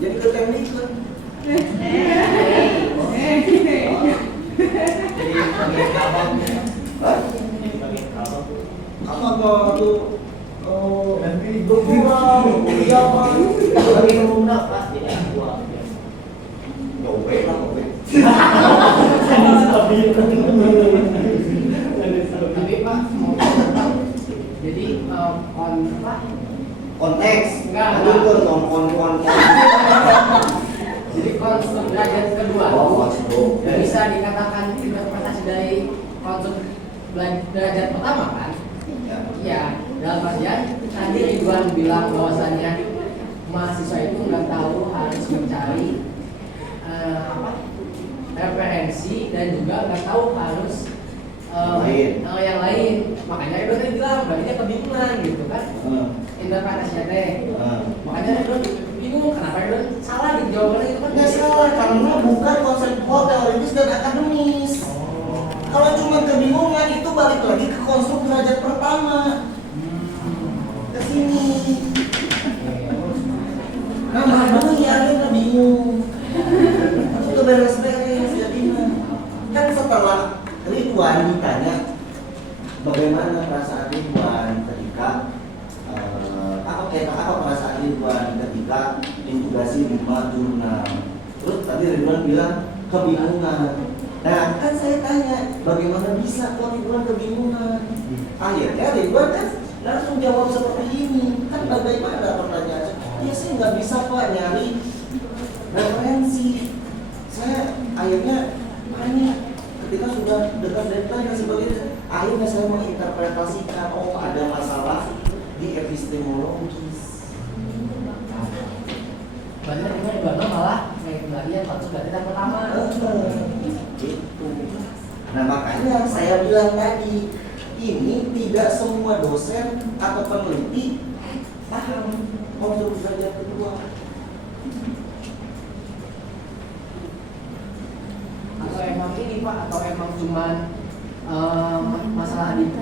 Jadi ke Kemdikbud. Jadi bagian abang. Apa tuh? Berkurang, kuliah, Bagi umumnya pas jadi dua. Oke lah, oke. Tapi Pak mau tentang jadi Konteks, Enggak. itu non-kon. jadi konstruk derajat kedua bisa dikatakan interpretasi dari konstruk derajat pertama kan? Iya, dalam artian tadi Ridwan bilang bahwasannya mahasiswa itu nggak tahu harus mencari referensi dan juga nggak tahu harus yang lain. Makanya Ridwan tadi bilang berarti dia kebingungan gitu kan? Interpretasinya teh. Makanya Ridwan bingung kenapa Ridwan salah gitu jawabannya itu kan? Nggak salah, karena bukan konseptual, teoritis, dan akademis. Kalau cuma kebingungan itu balik lagi ke konstruk derajat pertama. Ke sini. Nah, mana ya ada bingung. Itu beres-beres jadinya. Kan setelah Ridwan ditanya bagaimana perasaan Ridwan ketika apa perasaan Ridwan ketika intugasi 5 jurnal. Terus tadi Ridwan bilang kebingungan. Nah, kan saya tanya, bagaimana bisa kalau Ridwan kebingungan? Akhirnya Ridwan kan langsung jawab seperti ini. Kan bagaimana pertanyaannya? Ya saya nggak bisa Pak nyari referensi. Saya akhirnya ketika sudah dekat deadline dan sebagainya, akhirnya saya menginterpretasikan ada masalah di epistemologis. Banyak juga malah kayak kembalian konstruk derajat pertama. Gitu. Nah makanya saya bilang tadi, ini tidak semua dosen atau peneliti paham konstruk derajat kedua. Atau emang ini Pak, atau emang cuman masalah di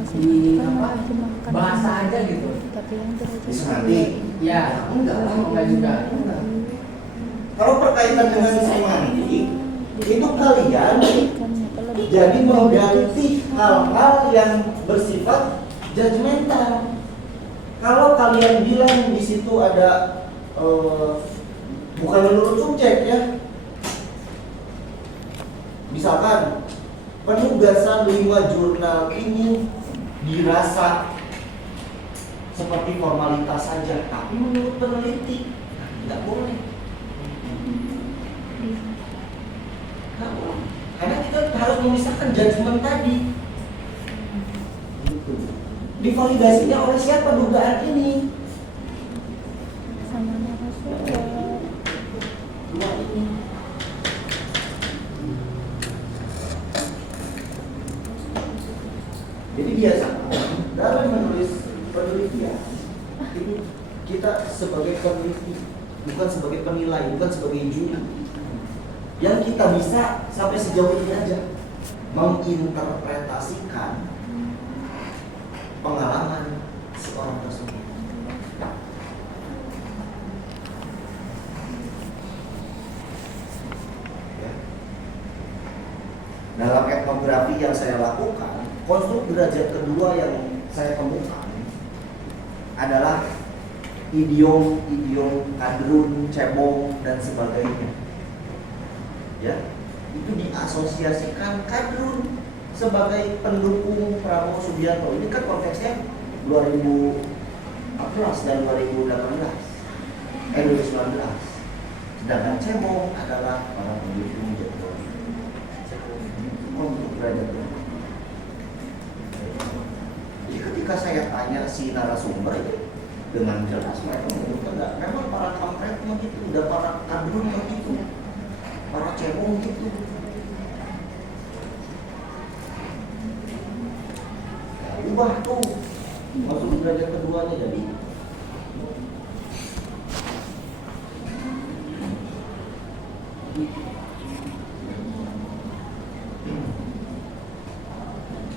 apa bahasa aja gitu? Bisa nanti? Ya, enggak juga. Kalau berkaitan dengan semantik, itu kalian jadi mengganti hal-hal yang bersifat judgmental. Kalau kalian bilang di situ ada bukan menurut subjek ya, misalkan penugasan 5 jurnal ini dirasa seperti formalitas saja, tapi menurut peneliti nggak boleh. Karena kita harus memisahkan judgement tadi. Divalidasinya oleh siapa dugaan ini? Dua ini. Jadi biasa dalam menulis penelitian ini kita sebagai peneliti, bukan sebagai penilai, bukan sebagai juri. Yang kita bisa sampai sejauh ini aja menginterpretasikan pengalaman seorang tersebut. Ya. Dalam etnografi yang saya lakukan, konstruk derajat kedua yang saya temukan adalah idiom, kadrun, cebong, dan sebagainya. Ya, itu diasosiasikan kadrun sebagai pendukung Prabowo Subianto. Ini kan konteksnya 2014 dan 2019. Sedangkan cebong adalah para pendukung Jokowi. Untuk derajat kedua. Jadi ketika saya tanya si narasumber itu dengan jelas mereka menyebutkan enggak, memang para kampret begitu, udah para kadrun begitu, para cebong gitu. Ya, ubah tuh masuk derajat keduanya jadi.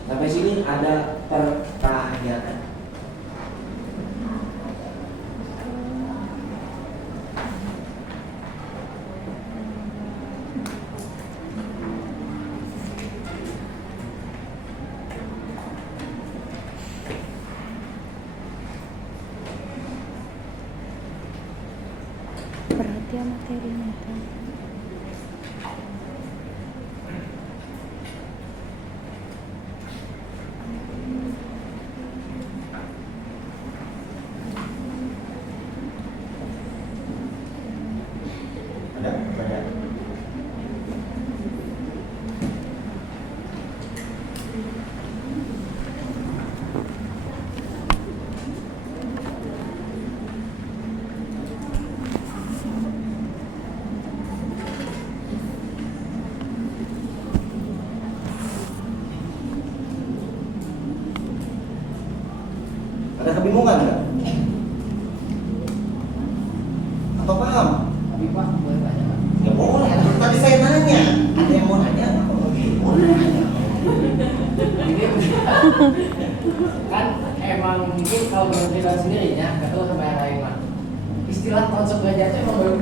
Sampai sini ada pertanyaan. perhatian materi mata. Ada pertanyaan? Ada kebingungan nggak? Atau paham? Tapi Pak, boleh tanya Pak? Ya boleh, tadi saya nanya. Ada yang mau nanya apa? Boleh nanya. Ini kan emang mungkin kalau menurut kita sendiri ya, nggak tahu sampai yang lain Pak. Istilah konsep belajar itu emang baru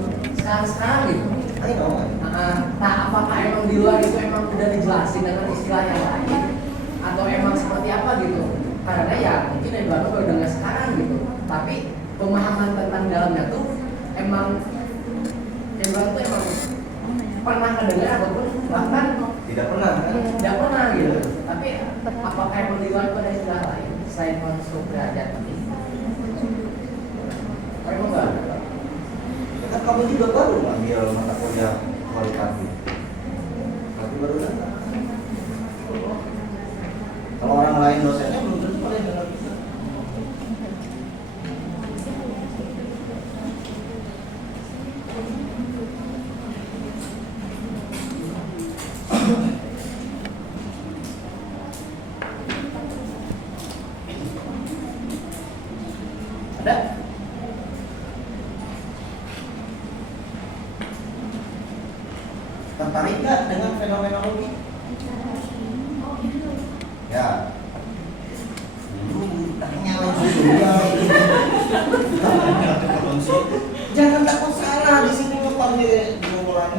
sekarang gitu. Ayo dong. Nah, apakah emang di luar itu emang udah dijelasin dengan istilah yang lain atau emang seperti apa gitu? Karena ya mungkin yang baru dengar sekarang gitu. Tapi pemahaman tentang dalamnya tuh emang yang baru tuh emang pernah kedengar ataupun bahkan Tidak pernah kan? tidak pernah gitu. Tapi apakah emang di luar itu ada istilah lain selain konstruk derajat tadi? Emang enggak ada? Kan kamu juga baru ngambil mata kuliah kualitatif. Tapi baru datang. Kalau orang lain dosennya belum tentu pada dengar bisa. Ada? Tertarik nggak dengan fenomenologi? Ya. Tanya langsung ya. Jangan takut salah di sini ngepanggil orang.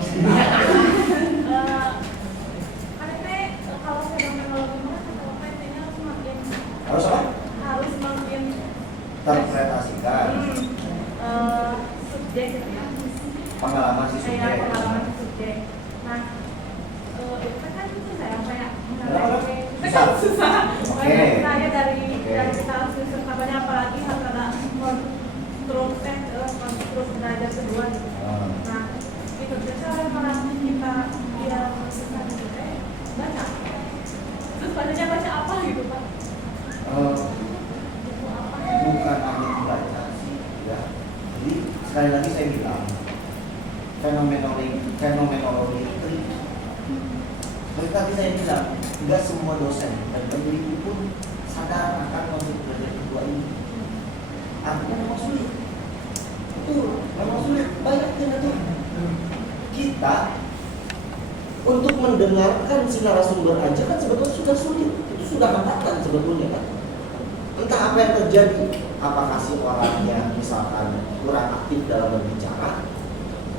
Kalau fenomenologi mah kalau PT-nya harus makin Harus apa? harus makin Interpretasikan subjek gitu ya. pengalaman si Kayak subjek. pengalaman subjek. Nah, itu kan susah ya kayak Kenapa? itu kan susah. Oke. Banyak saya dari Oke. kita harus susun kabarnya apalagi harus ada konstruk derajat kedua gitu. Nah, itu biasanya orang kita dia susah gitu baca. Terus bacanya baca apa gitu Pak? Buku apa? Bukan hanya membaca sih, ya. Jadi sekali lagi saya bilang fenomenologi itu tricky. Seperti tadi saya bilang, nggak semua dosen dan peneliti pun sadar akan konsep belajar kedua ini. Artinya memang sulit. Betul, memang sulit. Banyak yang itu. Kita untuk mendengarkan si narasumber aja kan sebetulnya sudah sulit. Itu sudah hambatan sebetulnya kan. Entah apa yang terjadi, apakah si orangnya misalkan kurang aktif dalam berbicara,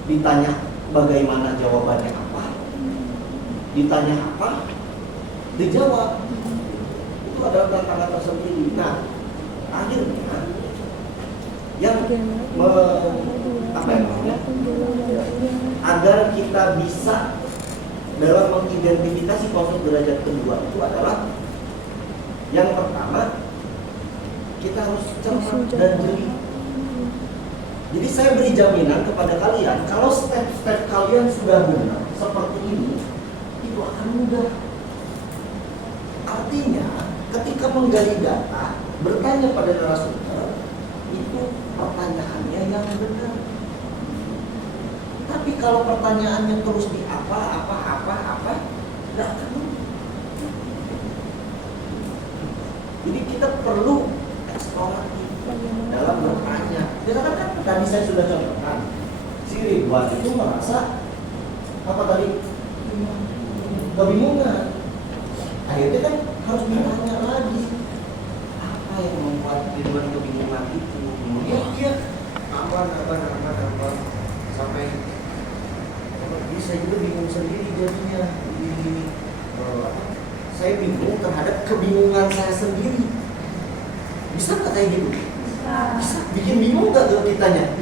ditanya bagaimana jawabannya apa, ditanya apa, dijawab. Itu adalah tantangan tersendiri. Nah, akhirnya yang apa ya namanya, agar kita bisa dalam mengidentifikasi konflik derajat kedua itu adalah yang pertama, kita harus cermat dan jeli. Jadi saya beri jaminan kepada kalian, kalau step-step kalian sudah benar seperti ini, itu akan mudah. Artinya, ketika menggali data, bertanya pada narasumber, itu pertanyaannya yang benar. Tapi kalau pertanyaannya terus di apa, tidak akan mudah. Jadi kita perlu eksploratif dalam bertanya. Misalkan kan tadi saya sudah contohkan, si Ridwan itu merasa apa tadi? Kebingungan. Akhirnya kan harus ditanya lagi, apa yang membuat Ridwan kebingungan itu? Kemudian dia apa sampai bisa juga bingung sendiri jadinya. Saya bingung terhadap kebingungan saya sendiri. Bisa nggak kayak gitu? Bisa. Bikin bingung nggak tuh kitanya?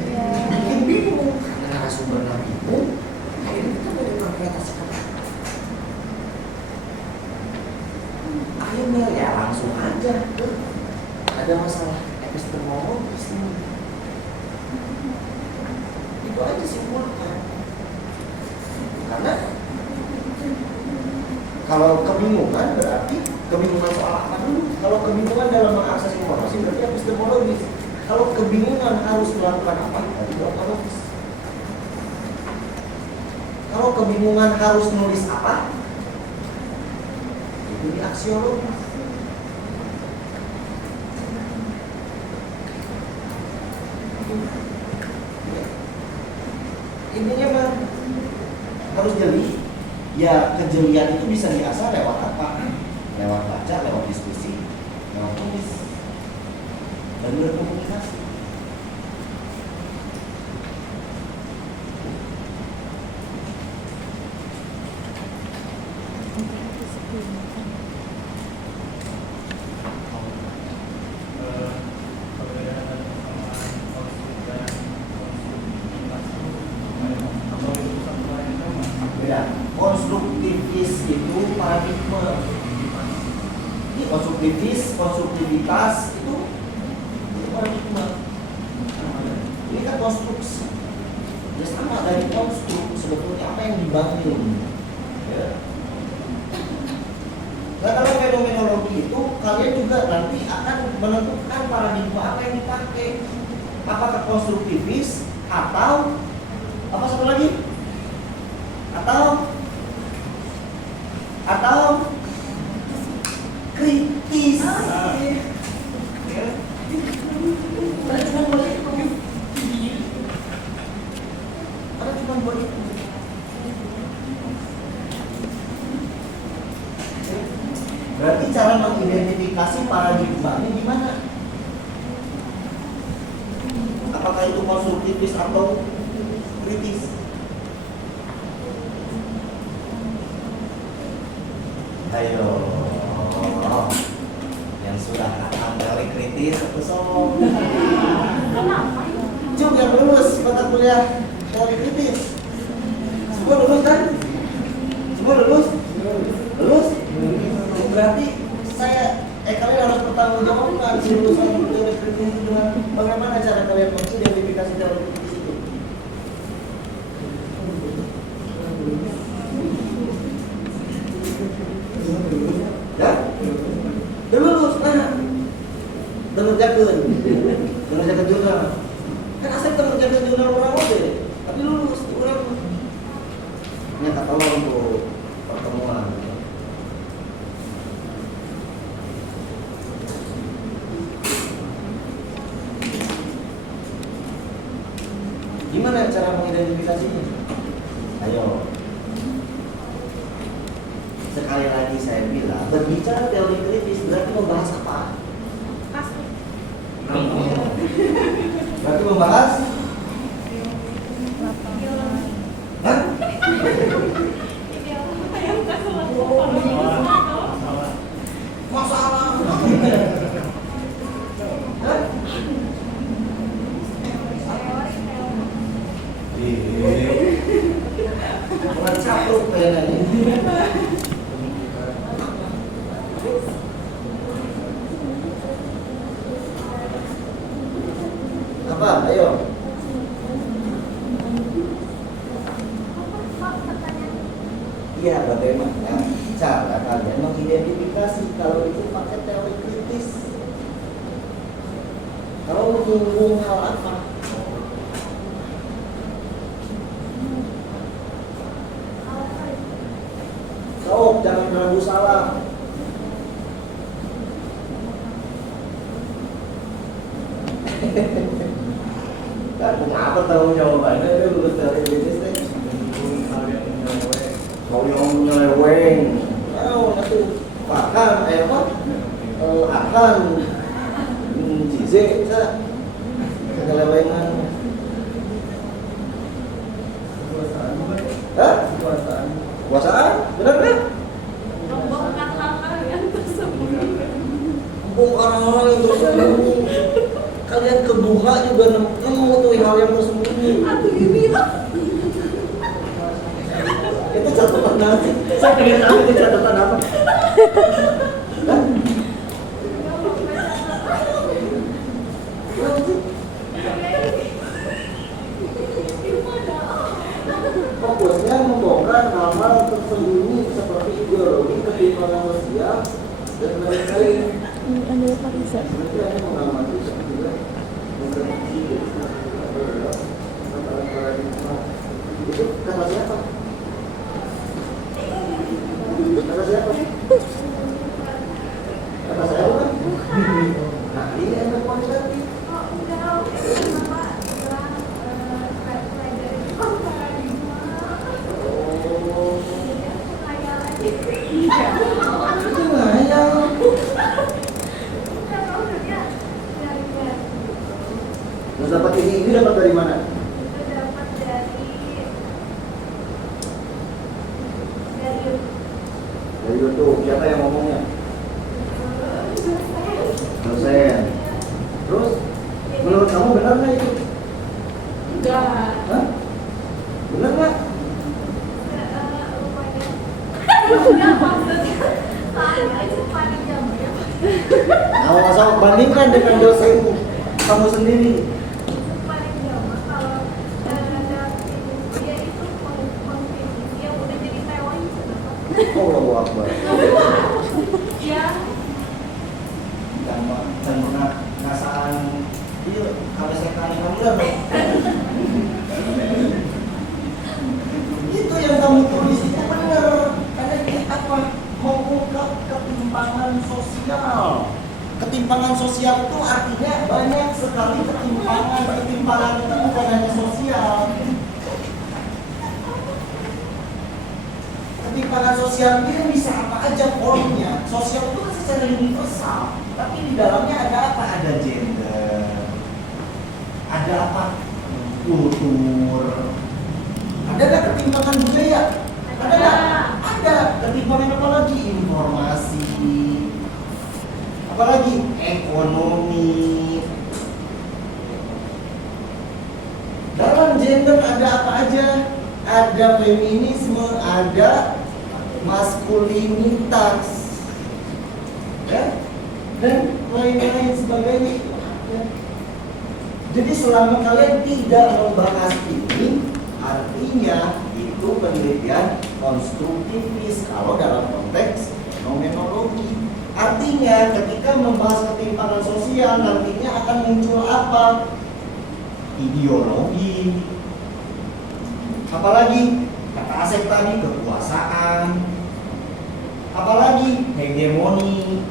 Bikin bingung karena ada masalah epistemologis nih. Itu aja simpulnya. Karena kalau kebingungan berarti kebingungan soal apa dulu? Kalau kebingungan dalam mengakses informasi berarti epistemologis. Kalau kebingungan harus melakukan apa? Berarti ontologis. Kalau kebingungan harus nulis apa? Itu di aksiologis. Intinya mah harus jeli. Ya kejelian itu bisa diasah lewat apa? Lewat baca, lewat diskusi, lewat tulis, dan berkomunikasi. Beda. Konstruktivis itu paradigma. Ini konstruktivitas itu paradigma. Ini kan konstruksi. Ya sama dari konstruk sebetulnya apa yang dibangun. Ya. Nah kalau fenomenologi itu kalian juga nanti akan menentukan paradigma apa yang dipakai. Apakah konstruktivis atau apa satu lagi? Atau kritis. Ada cuma dua itu. Berarti cara mengidentifikasi paradigma ini gimana? Apakah itu konstruktivis atau kritis? Ayo, yang sudah khatam teori kritis atau so? Cuk yang lulus mata kuliah teori kritis. Semua lulus kan? Semua lulus? Lulus? Berarti kalian harus bertanggung jawabkan si lulusan teori kritis itu dengan bagaimana cara kalian mengidentifikasi teori kritis itu. Ya? Udah lulus, nah ngerjakan jurnal kan asal kita ngerjakan jurnal orang aja tapi lulus, orang punya katalog untuk pertemuan. Gimana cara mengidentifikasinya? Ayo. Sekali lagi saya bilang, berbicara teori kritis berarti membahas apa? Kasus. Berarti membahas? Hah? Masalah. Hah? Bukan satu kayaknya. Apa? Ayo. Iya, bagaimana cara kalian mengidentifikasi kalau itu pakai teori kritis? Kalau menyinggung hal apa? So, jangan ragu salah. Kan kenapa tahu jawabannya itu lulus dari bisnis deh. Kau yang nyeleweng. Oh, itu bahkan apa? Akan cize sa kelewengan. Hah? Kuasaan? Benar kan? Membongkar hal-hal yang tersembunyi. Bongkar hal yang tersembunyi. Kalian kebuka juga nemu tuh hal yang tersembunyi. Aduh ini lah. Itu catatan nanti. Saya pengen tahu itu catatan apa. fokusnya membongkar hal-hal tersembunyi seperti ideologi, ketimpangan sosial, dan lain-lain. Ambil Pak Riza. Berarti Anda mengamati juga mengkritisi itu kata siapa? Kata siapa? Kata saya bukan? Nah, ini Anda kualitatif. Oh, enggak, kenapa setelah pelajari paradigma pengayalan Itu ngayal. udah tahu kerja dari Terus dapat ini dapat dari mana? itu dapat dari Dari YouTube. Siapa yang ngomongnya? Dosen. Terus menurut kamu benar nggak itu? enggak Hah? Benar nggak? rupanya enggak maksudnya saya itu paling jam ya Nah, masa bandingkan dengan dosen kamu sendiri. paling gampang kalau ada dia itu mengkritisi yang udah jadi teori sebenarnya. Allahu Akbar. Ya, Dan ngasaan iya kalau saya kali kamu lah. Itu yang kamu tulis itu benar. Karena ini apa? Mengungkap ketimpangan sosial. Ketimpangan sosial itu artinya banyak sekali ketimpangan. Ketimpangan itu bukan hanya sosial. Ketimpangan sosial ini bisa apa aja poinnya. Sosial itu kan secara universal, tapi di dalamnya ada apa? Ada gender, ada apa? Kultur, ada nggak ketimpangan budaya? Ada nggak? Ada. Ketimpangan apa lagi? Informasi, apalagi ekonomi. Dalam gender ada apa aja? Ada feminisme, ada maskulinitas, ya, dan lain-lain sebagainya. Ya. Jadi selama kalian tidak membahas ini, artinya itu penelitian konstruktivis kalau dalam konteks fenomenologi. Artinya ketika membahas ketimpangan sosial nantinya akan muncul apa? Ideologi. Apalagi kata Asep tadi kekuasaan. Apalagi hegemoni.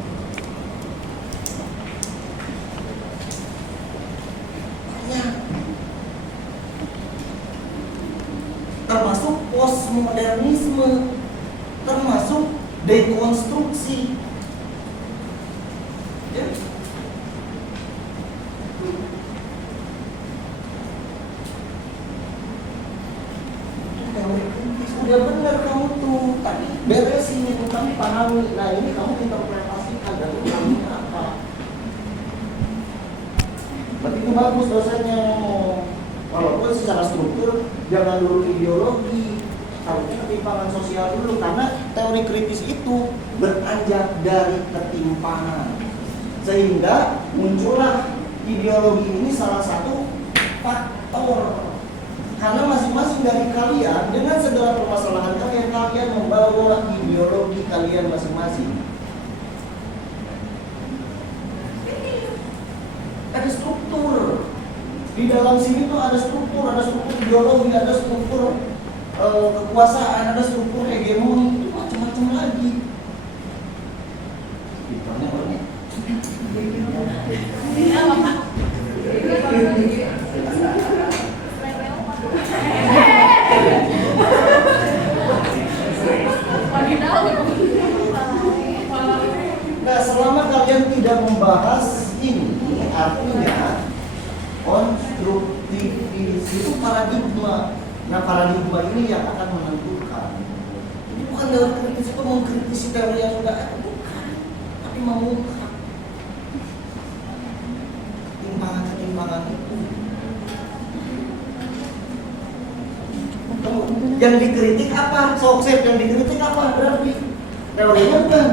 Termasuk postmodernisme, termasuk dekonstruksi. Ya. Udah benar kamu tuh, tapi beresin itu kamu pahami. Nah ini kamu interpretasikan dan ini apa? Berarti itu bagus dosanya. Walaupun secara struktur jangan dulu ideologi, harusnya ketimpangan sosial dulu karena teori kritis itu beranjak dari ketimpangan sehingga muncullah ideologi ini salah satu faktor. Karena masing-masing dari kalian dengan segala permasalahan kalian membawa ideologi kalian masing-masing. Ada struktur di dalam sini tuh ada struktur ideologi, ada struktur kekuasaan, ada struktur hegemoni, itu macam-macam lagi. Ditanya orangnya. iya Bapak. Nah, selama kalian tidak membahas ini, artinya konstruktivis itu paradigma. Nah, paradigma ini yang akan menentukan. Ini bukan teori kritis itu mengkritisi teori yang sudah ada, bukan. Tapi mengungkap timpangan-timpangan itu. Yang dikritik apa? Soksep yang dikritik apa? Berarti teorinya bukan.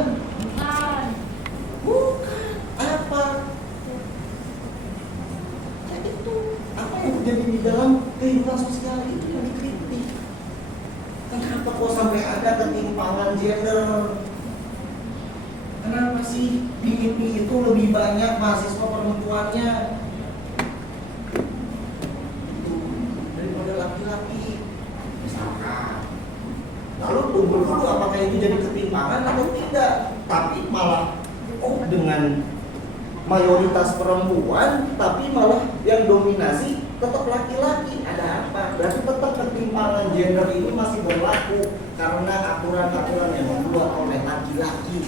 Bukan. Apa? Ya itu. Apa yang terjadi di dalam kehidupan sosial itu yang dikritik. kok sampai ada ketimpangan gender? Kenapa sih di IPI itu lebih banyak mahasiswa perempuannya daripada laki-laki? Misalkan. Lalu tunggu dulu apakah itu jadi ketimpangan atau tidak? Tapi malah dengan mayoritas perempuan, tapi malah yang dominasi tetap laki-laki. Ada apa? Berarti tetap ketimpangan gender ini masih berlaku karena aturan-aturan yang dibuat oleh laki-laki.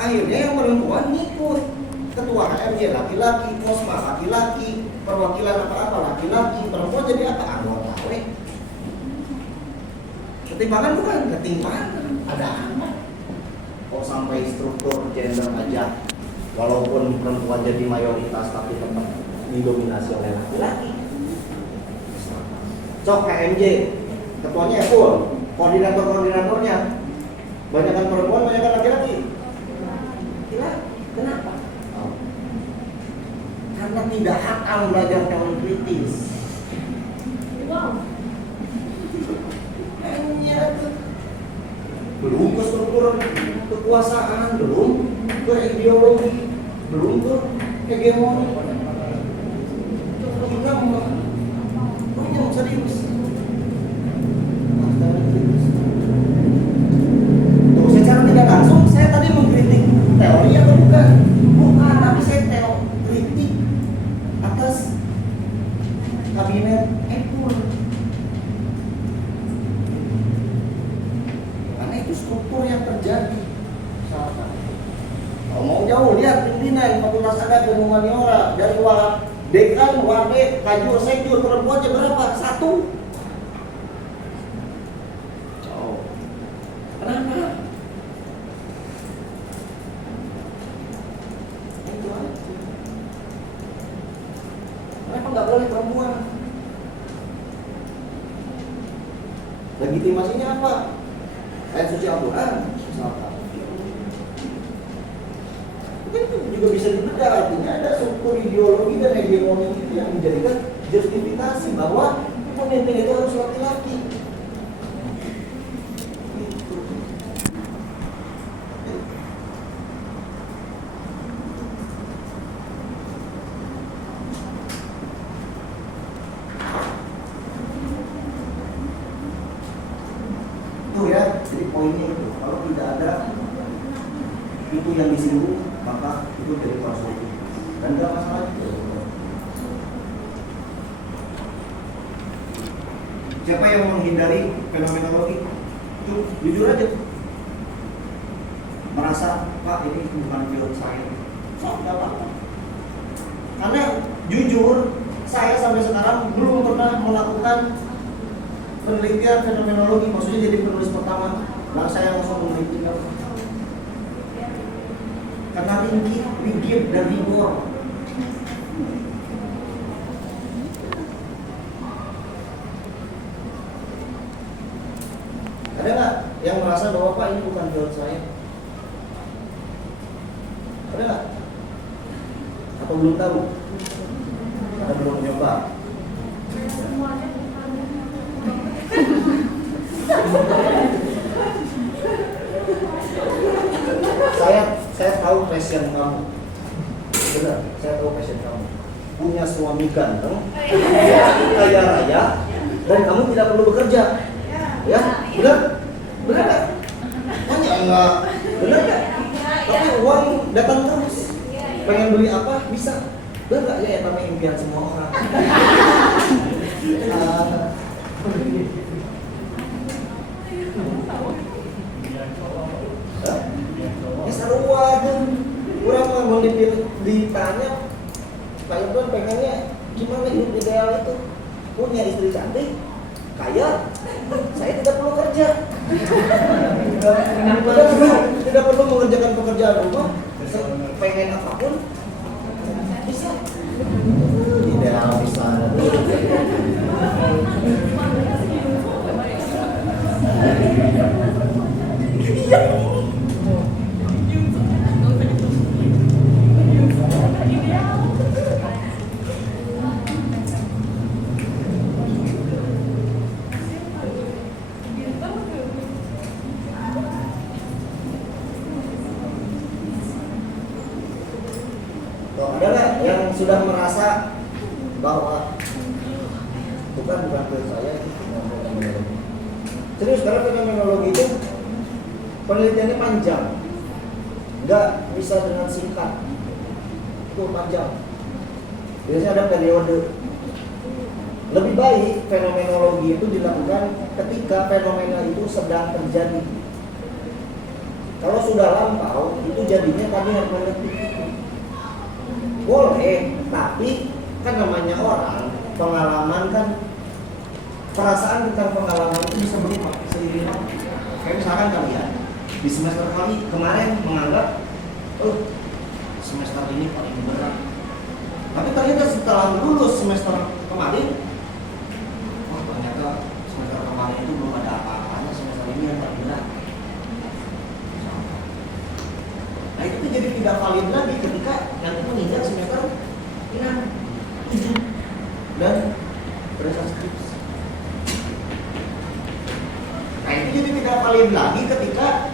Akhirnya yang perempuan ngikut. Ketua HMJ laki-laki, Kosma laki-laki, perwakilan apa-apa laki-laki, perempuan jadi apa? Anggota weh. Ketimpangan bukan? Ketimpangan. Ada apa? Kok sampai struktur gender aja, walaupun perempuan jadi mayoritas tapi tetap didominasi oleh laki-laki. Cok KMJ, ketuanya full, koordinator-koordinatornya banyakkan perempuan, banyakkan laki-laki. Kenapa? Oh. Karena tidak hakal belajar teori kritis. Wow. Hanya belum ke struktur kekuasaan, belum ke ideologi, belum ke hegemoni. Kita punya serius. Tuh, secara tidak langsung saya tadi mengkritik teori atau bukan? Bukan, tapi saya kritik atas kabinet Epul. Struktur yang terjadi. Kalau mau jauh lihat pimpinan Fakultas Adat dan Humaniora dari dekan, wakil, kajur, sekjur, perempuannya berapa? 1. Oh. Kenapa? Itu aja. Kenapa nggak boleh perempuan? Legitimasinya apa? Ayat suci Al-Quran misalkan. Itu juga bisa dibedah, artinya ada struktur ideologi dan hegemoni itu yang menjadikan justifikasi bahwa pemimpin itu harus laki-laki. Itu ya, jadi poinnya itu. Kalau tidak ada itu yang disinggung, maka itu jadi konstruktif dan tidak masalah itu. Siapa yang menghindari fenomenologi itu jujur aja, merasa Pak ini bukan field saya, nggak apa-apa. Karena jujur saya sampai sekarang belum pernah melakukan penelitian fenomenologi, maksudnya jadi penulis pertama. Nah saya langsung meneliti karena rigid dan rigor. Ada nggak yang merasa bahwa Pak ini bukan field saya? Ada nggak? Atau belum tahu? Atau belum nyoba? Semuanya bukan. Saya tahu passion kamu. Benar, saya tahu passion kamu. Punya suami ganteng, kaya raya, dan kamu tidak perlu bekerja. Ya, benar? Benar nggak? Hanya enggak, benar nggak? Tapi uang datang terus. Pengen beli apa bisa. Benar nggak? Ya, tapi impian semua orang. Ya sarua tuh, kurang mau ditanya Pak Irfan pengennya gimana hidup ideal itu? Punya istri cantik, kaya, saya tidak perlu kerja, tidak perlu mengerjakan pekerjaan rumah, pengen apapun bisa. Ideal bisa. sudah merasa bahwa bukan ke saya itu fenomenologi. Serius, karena fenomenologi itu penelitiannya panjang, nggak bisa dengan singkat, itu panjang. Biasanya ada periode. Lebih baik fenomenologi itu dilakukan ketika fenomena itu sedang terjadi. Kalau sudah lampau, itu jadinya tadi hermeneutik. Boleh, tapi kan namanya orang, pengalaman kan, perasaan tentang pengalaman itu bisa berubah seiring waktu. Kayak misalkan kalian di semester kemarin menganggap, oh semester ini paling berat. Tapi ternyata setelah lulus semester kemarin, wah ternyata semester kemarin itu belum ada apa-apanya, semester ini yang paling berat. Nah itu jadi tidak valid lagi ketika nanti menginjak semester 6, 7 dan berasa skripsi. Nah itu jadi tidak valid lagi ketika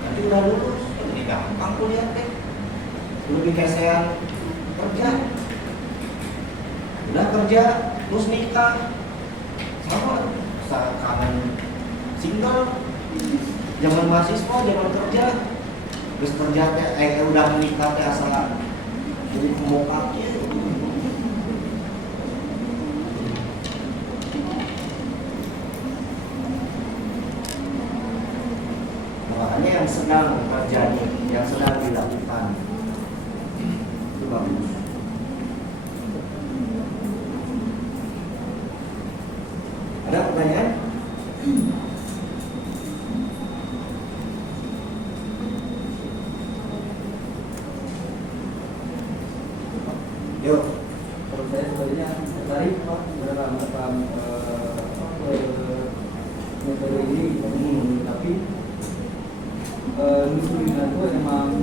nanti udah lulus, jadi gampang kuliah teh, lebih kesean kerja, udah kerja terus nikah, sama kangen single, zaman mahasiswa, zaman kerja, terus kerja teh udah menikah teh asal jadi pemokapnya. Makanya yang sedang terjadi, yang sedang dilakukan itu bagus. Ada pertanyaan? Yuk. Kalau saya sebenarnya tertarik Pak dalam metode ini, tapi Nusulina itu emang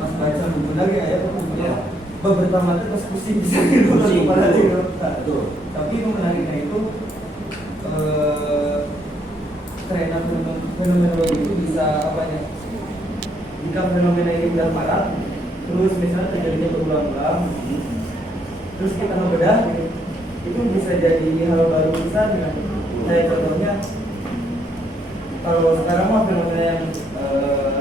pas baca buku lagi ya beberapa mata terus pusing bisa gitu kepala gitu. Tapi yang menariknya itu ternyata fenomenologi itu bisa apa ya? Jika fenomena ini udah marak, terus misalnya terjadinya berulang-ulang, terus kita ngebedah gitu, itu bisa jadi hal baru besar dengan saya contohnya. Kalau sekarang mah fenomena yang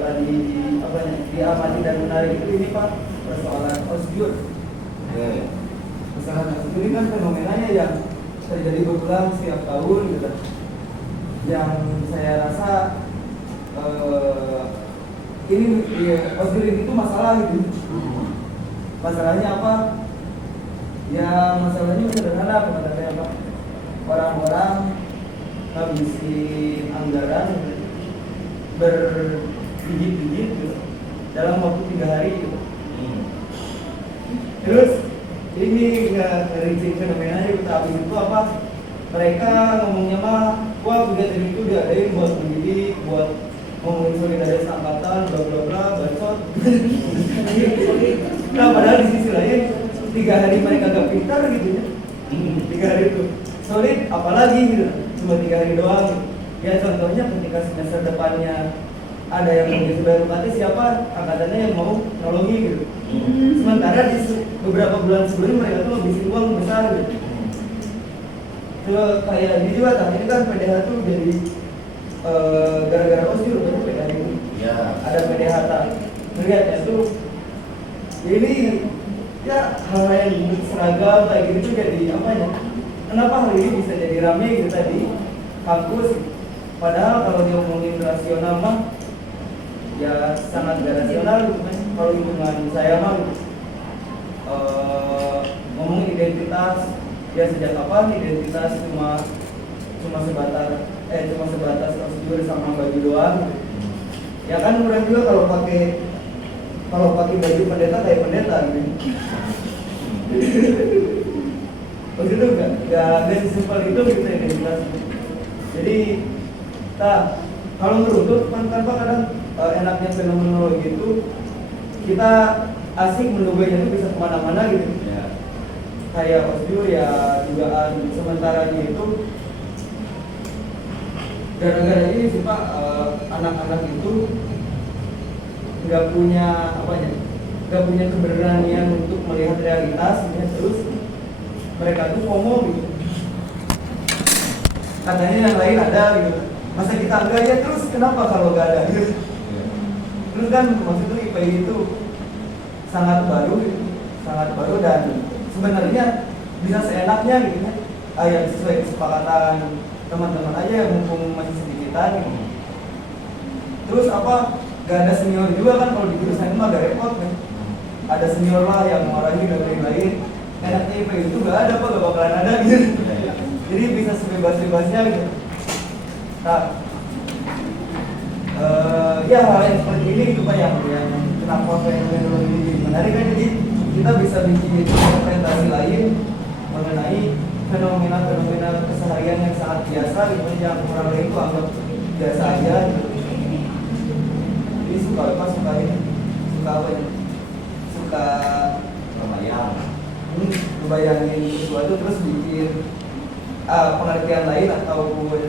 lagi apa ya, diamati dan menarik itu ini Pak, persoalan osjur. Persoalan osjur ini kan fenomenanya yang terjadi berulang setiap tahun gitu. Yang saya rasa ini osjur itu masalah gitu. Masalahnya apa? Ya masalahnya sederhana sebenarnya Pak. Orang-orang habisin anggaran bergigit-gigit gitu, dalam waktu 3 hari gitu. Terus ini ngerincin fenomenanya kita habis itu apa? Mereka ngomongnya mah, wah kegiatan itu diadain buat mendidik, buat ngomongin solidaritas angkatan, bla bla bla, bacot. Nah padahal di sisi lain 3 hari mereka gak pintar gitu ya. 3 hari itu solid, apalagi gitu. Cuma 3 hari doang. Ya contohnya ketika semester depannya ada yang mau jadi UKT, siapa angkatannya yang mau nolongi gitu. Sementara di beberapa bulan sebelumnya mereka tuh ngabisin uang besar gitu. Kayak ini juga kan, ini kan PDH tuh jadi gara-gara osjur kan PDH itu. Ya. Ada PDH tak. Lihat ya tuh. Ini ya hal-hal yang seragam kayak gitu tuh jadi apa ya? Kenapa hal ini bisa jadi rame gitu tadi kampus? Padahal kalau diomongin rasional mah ya sangat gak rasional gitu kan. Kalau hitungan saya mah ngomong identitas, ya sejak kapan identitas cuma sebatas prosedur sama baju doang gitu. Ya kan orang juga kalau pakai baju pendeta kayak pendeta gitu. Begitu gak sesimpel itu gitu identitas. Jadi kalau meruntut kan Pak kadang enaknya fenomenologi itu kita asik menduganya itu bisa kemana-mana gitu ya. Kayak osjur ya dugaan sementaranya itu gara-gara ini sih Pak, anak-anak itu nggak punya apa ya, gak punya keberanian untuk melihat realitas, ya, terus mereka tuh FOMO gitu. Katanya yang lain ada gitu. Masa kita enggak ya, terus kenapa kalau gak ada gitu? Terus kan maksudnya IPI itu sangat baru dan sebenarnya bisa seenaknya gitu ya. Yang sesuai kesepakatan teman-teman aja mumpung masih sedikitan gitu. Terus apa, gak ada senior juga kan kalau di jurusan mah agak repot kan. Ada senior lah yang mengarahi dan lain-lain. Enaknya IPI itu gak ada, gak bakalan ada gitu. Jadi bisa sebebas-bebasnya gitu. Nah, ya hal yang seperti ini gitu Pak yang kenapa fenomena ini jadi menarik kan, jadi kita bisa bikin interpretasi lain mengenai fenomena keseharian yang sangat biasa gitu, yang orang lain itu anggap biasa aja gitu. Jadi suka apa suka ini, suka apa ya? Suka ngebayangin sesuatu terus bikin pengertian lain ataupun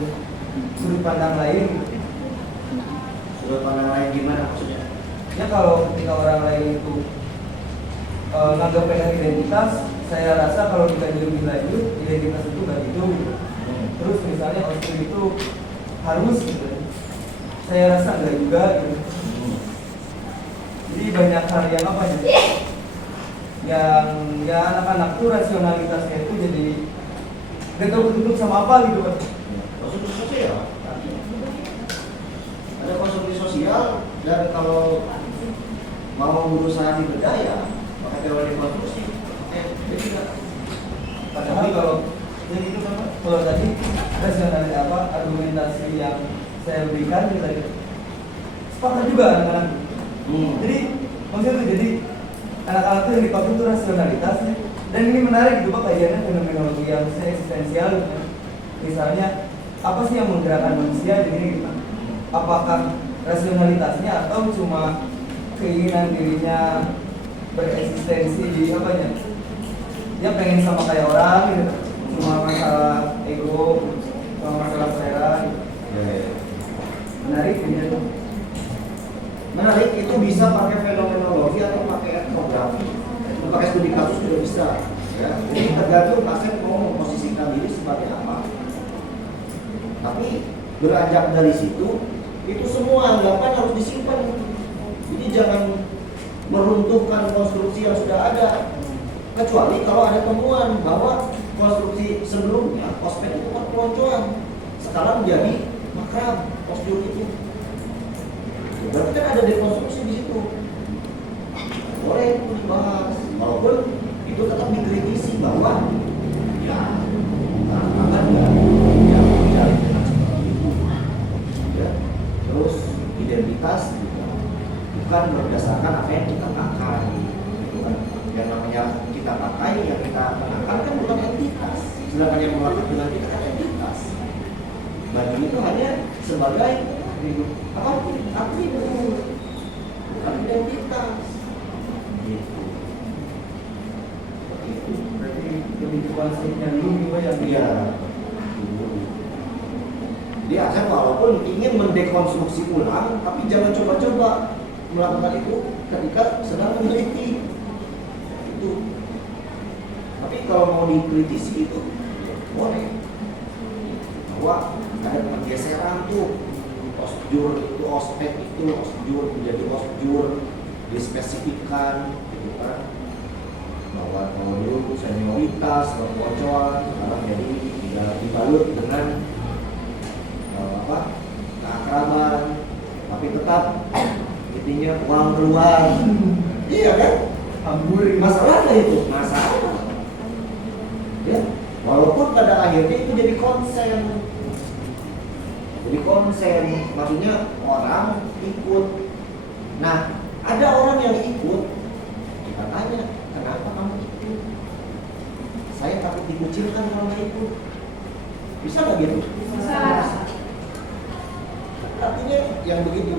sudut pandang lain gitu. Sudut pandang lain gimana maksudnya? Ya kalau ketika orang lain itu nganggap mereka identitas, saya rasa kalau dikaji lebih lanjut, identitas itu gak gitu. Terus misalnya Austria itu harus gitu, saya rasa enggak juga gitu. Jadi banyak hal yang apa ya? Yang ya anak-anak tuh rasionalitasnya itu jadi gak tahu ketutup sama apa gitu Pak. Konsumsi sosial. Ada konsumsi sosial, dan kalau mau berusaha diberdaya pakai teori konstruksi, jadi enggak. Padahal kalau jadi itu kan kalau tadi rasionalitas apa argumentasi yang saya berikan itu tadi sepakat juga anak-anak. Jadi maksudnya itu jadi anak-anak itu yang dipakai itu rasionalitasnya, dan ini menarik gitu Pak kayaknya fenomenologi yang eksistensial gitu. Misalnya apa sih yang menggerakkan manusia jadi gitu, apakah rasionalitasnya atau cuma keinginan dirinya bereksistensi di apanya, dia pengen sama kayak orang gitu, cuma masalah ego, cuma masalah selera gitu. Menarik gitu. Menarik itu bisa pakai fenomenologi atau pakai etnografi, atau pakai studi kasus juga bisa. Ya, jadi tergantung pasien mau memposisikan diri sebagai apa. Tapi beranjak dari situ, itu semua anggapan harus disimpan. Jadi jangan meruntuhkan konstruksi yang sudah ada. Kecuali kalau ada temuan bahwa konstruksi sebelumnya ospek itu perpeloncoan, sekarang menjadi makram postur itu. Berarti kan ada dekonstruksi di situ. Boleh itu dibahas, walaupun itu tetap dikritisi bahwa ya akan yang mencari dengan seperti itu. Ya. Terus identitas juga bukan berdasarkan apa yang kita pakai, gitu kan. Yang namanya kita pakai, yang kita kenakan kan bukan entitas. Sedangkan yang melakukan dengan kita kan entitas. Baju itu hanya sebagai apa? Atribut, bukan identitas. Gitu. Berarti lebih ke konsepnya dulu yang Iya. Jadi Aceh walaupun ingin mendekonstruksi ulang, tapi jangan coba-coba melakukan itu ketika sedang meneliti. Itu. Tapi kalau mau dikritisi itu boleh. Bahwa ada pergeseran tuh, osjur itu ospek itu osjur menjadi osjur, dispesifikkan, gitu kan. Bahwa kalau dulu senioritas, perpocoan, sekarang jadi tidak dibalut dengan keakraban, tapi tetap intinya uang keluar. Iya kan? Amburi. Masalahnya itu masalah. Ya, walaupun pada akhirnya itu jadi konsen. Jadi konsen, maksudnya orang ikut. Nah, ada orang yang ikut, kita tanya, kenapa kamu ikut? Saya takut dikucilkan kalau nggak ikut. Bisa nggak gitu? Bisa. Artinya yang begitu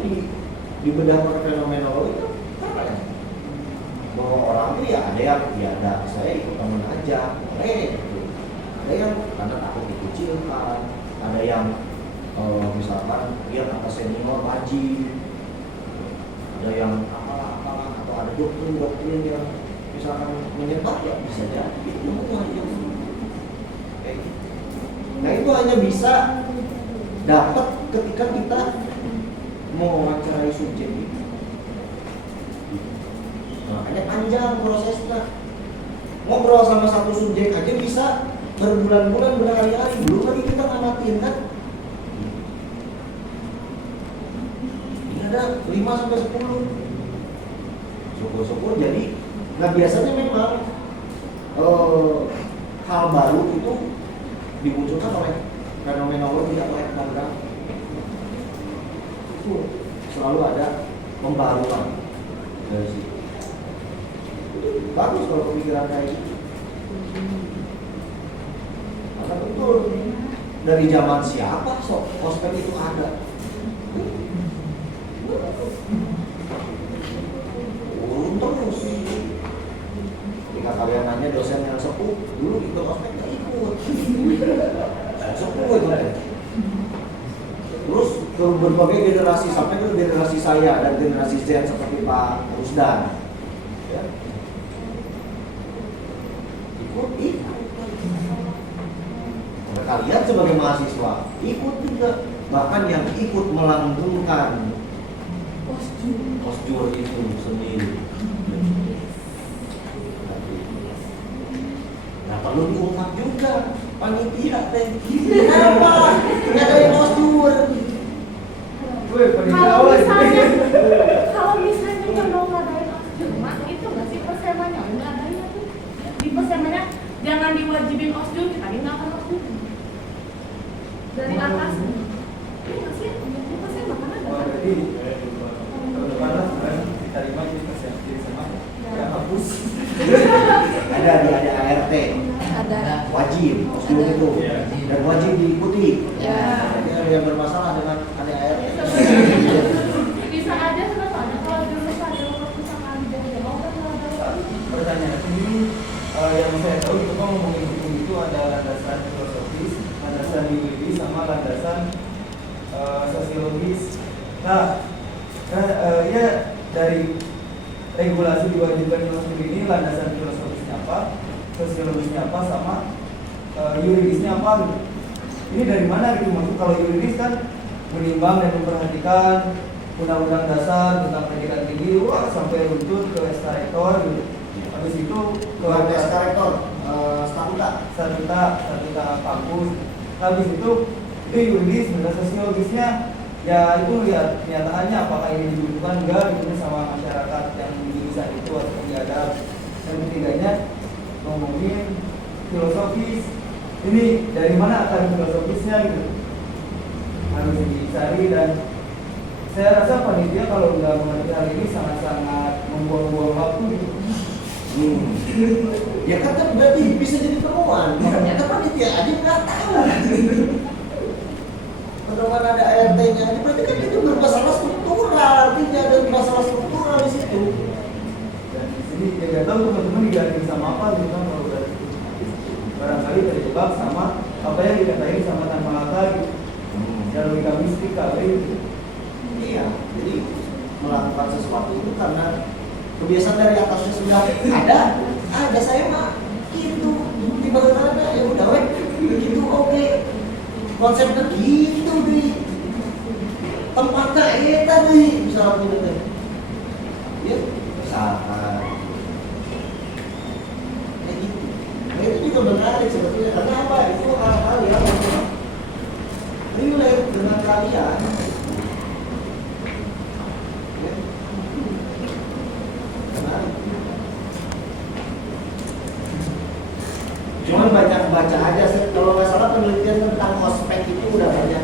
di bedah fenomenologi itu apa ya? Bahwa orang itu ya ada yang ada saya ikut temen aja, boleh. Gitu. Ada yang karena takut dikucilkan, ada yang misalkan dia kata senior wajib, ada yang apalah, atau ada doktrin yang misalkan menyebar ya bisa jadi kayak gitu. Nah itu hanya bisa dapat ketika kita mewawancarai subjek itu. Makanya panjang prosesnya. Ngobrol sama satu subjek aja bisa berbulan-bulan, berhari-hari. Belum lagi kita ngamatin kan. Ini ada 5-10. Syukur-syukur jadi. Nah biasanya memang hal baru itu dimunculkan oleh fenomenologi atau etnografi. Itu selalu ada pembaruan dari situ. Bagus kalau pemikiran kayak gitu. Karena betul dari zaman siapa ospek itu ada. Urun terus. Ketika kalian nanya dosen yang sepuh, dulu ikut ospek nggak ikut. Sepuh itu deh. Terus ke berbagai generasi sampai ke generasi saya dan generasi Z seperti Pak Rusdan. Ya. Ikut. Kalian sebagai mahasiswa ikut juga, bahkan yang ikut melanggengkan postur itu sendiri. Nah perlu diungkap juga panitia teh. Kenapa nggak ada yang postur? Kalau misalnya kalau ngadain osjur, itu nggak sih persemannya ngadain itu di persemannya jangan diwajibin osjur, kita nggak akan osjur dari atas. Ini nggak sih di perseman kan ada. Jadi mana diterima di persepsi sama ya hapus. Ada ART. Ada. Wajib postur itu dan wajib diikuti. Ya. Jadi ada yang bermasalah dengan ART. Bisa aja sebetulnya kalau dulu ada perpustakaan di Jawa kan ada. Pertanyaan ini yang saya tahu itu kan ngomongin hukum itu ada landasan filosofis, landasan yuridis sama landasan sosiologis. Nah, ya dari regulasi diwajibkan filosofis ini landasan filosofisnya apa, sosiologisnya apa, sama yuridisnya apa gitu. Ini dari mana gitu? Maksud kalau yuridis kan menimbang dan memperhatikan undang-undang dasar tentang pendidikan tinggi, wah sampai runtut ke SK Rektor gitu. Habis itu ke SK Rektor, statuta kampus. Habis itu yuridis dan sosiologisnya ya itu lihat kenyataannya apakah ini dibutuhkan enggak gitu sama masyarakat yang di jurusan itu atau tidak. Dan ketiganya ngomongin filosofis. Ini dari mana akar filosofisnya gitu harus dicari, dan saya rasa panitia kalau nggak mengerti hal ini sangat-sangat membuang-buang waktu gitu. Ya kan berarti bisa jadi temuan. Ternyata panitia aja nggak tahu. Pedoman ada ART-nya, berarti kan itu bermasalah struktural, artinya ada masalah struktural di situ. Dan di sini ya nggak tahu teman-teman diganti sama apa gitu kan kalau dari itu. Barangkali terjebak sama apa yang dikatain sama tanpa kata gitu. Ya logika mistik kali gitu. Iya, jadi melakukan sesuatu itu karena kebiasaan dari atasnya sudah ada saya mah gitu di bagaimana ya udah weh gitu oke. Konsepnya gitu di tempatnya tadi misalnya gitu ya misalkan kayak gitu. Nah itu juga menarik sebetulnya karena apa itu hal-hal yang relate dengan kalian. Ya. Menarik. Cuman banyak baca aja, kalau nggak salah penelitian tentang ospek itu udah banyak